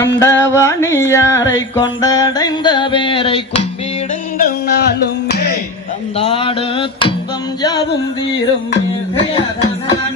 கண்டவாணியாரை கொண்டடைந்த பேரை கும்பிடுங்கள் நாளும். தந்தாடு துன்பம் யாவும் தீரும். மேல்